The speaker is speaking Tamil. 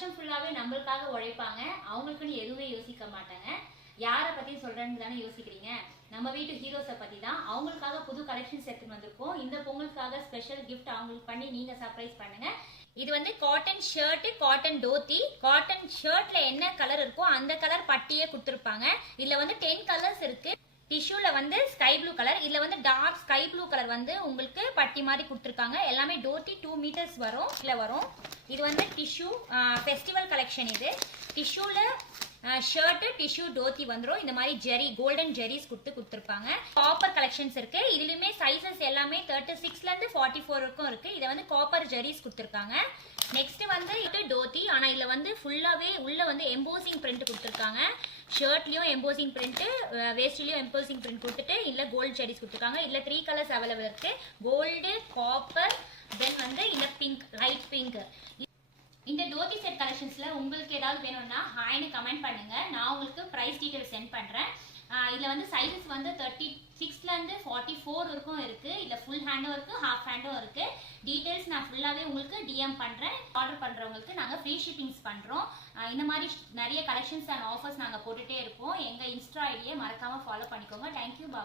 வருஷம் ஃபுல்லாவே நம்மளுக்காக உழைப்பாங்க. அவங்களுக்குன்னு எதுவுமே யோசிக்க மாட்டாங்க. யாரை பத்தி சொல்றேன்னு தானே யோசிக்கிறீங்க? நம்ம வீட்டு ஹீரோஸை பத்தி தான். அவங்களுக்காக புது கலெக்ஷன்ஸ் எடுத்துட்டு வந்திருக்கோம். இந்த பொங்கலுக்காக ஸ்பெஷல் கிஃப்ட் அவங்களுக்கு பண்ணி நீங்க சர்ப்ரைஸ் பண்ணுங்க. இது வந்து காட்டன் ஷர்ட், காட்டன் தோத்தி. காட்டன் ஷர்ட்ல என்ன கலர் இருக்கோ அந்த கலர் பட்டியே கொடுத்துருப்பாங்க. இதுல வந்து 10 கலர்ஸ் இருக்கு. டிஷ்யூல வந்து ஸ்கை ப்ளூ கலர், இதுல வந்து டார்க் ஸ்கை ப்ளூ கலர் வந்து உங்களுக்கு பட்டி மாதிரி கொடுத்துருக்காங்க. எல்லாமே டோத்தி 2 மீட்டர்ஸ் வரும். இது வந்து டிஷ்யூ ஃபெஸ்டிவல் கலெக்ஷன். இது டிஷ்யூல ஷர்ட், டிஷ்யூ தோத்தி வந்துடும். இந்த மாதிரி ஜெரி, கோல்டன் ஜெரிஸ் கொடுத்துருப்பாங்க. காப்பர் கலெக்ஷன்ஸ் இருக்கு. இதுலயுமே சைசஸ் எல்லாமே 36ல இருந்து 44 வரைக்கும் இருக்கு. இதை வந்து காப்பர் ஜெரிஸ் கொடுத்துருக்காங்க. நெக்ஸ்ட் வந்து இது தோத்தி. ஆனா இதுல வந்து ஃபுல்லாவே உள்ள வந்து எம்போசிங் பிரிண்ட் கொடுத்துருக்காங்க. ஷர்ட்லயும் எம்போசிங் பிரிண்ட், வேஸ்ட்லயும் எம்போசிங் பிரிண்ட் கொடுத்துட்டு இல்ல கோல்ட் ஜெரிஸ் கொடுத்துருக்காங்க. இதுல 3 கலர்ஸ் அவைலபிள் இருக்கு. கோல்டு, காப்பர், தென் வந்து இந்த பிங்க், லைட் பிங்க். இந்த தோத்தி செட் கலெக்ஷன்ஸ்ல உங்களுக்கு ஏதாவது வேணும்னா ஹாய்னு கமெண்ட் பண்ணுங்க. நான் உங்களுக்கு பிரைஸ் டீடைல் சென்ட் பண்றேன். இதுல வந்து சைஸஸ் வந்து 36ல இருந்து 44 வரைக்கும் இருக்கு. இதுல ஃபுல் ஹேண்டும் இருக்கு, ஹாஃப் ஹேண்டும் இருக்கு. டீடைல்ஸ் நான் ஃபுல்லாவே உங்களுக்கு டிஎம் பண்றேன். ஆர்டர் பண்றவங்களுக்கு நாங்க ஃப்ரீ ஷிப்பிங்ஸ் பண்றோம். இந்த மாதிரி நிறைய கலெக்ஷன்ஸ் அண்ட் ஆஃபர்ஸ் நாங்க போட்டுட்டே இருப்போம். எங்க இன்ஸ்டா ஐடியை மறக்காம ஃபாலோ பண்ணிக்கோங்க. தேங்க்யூ, பாபா.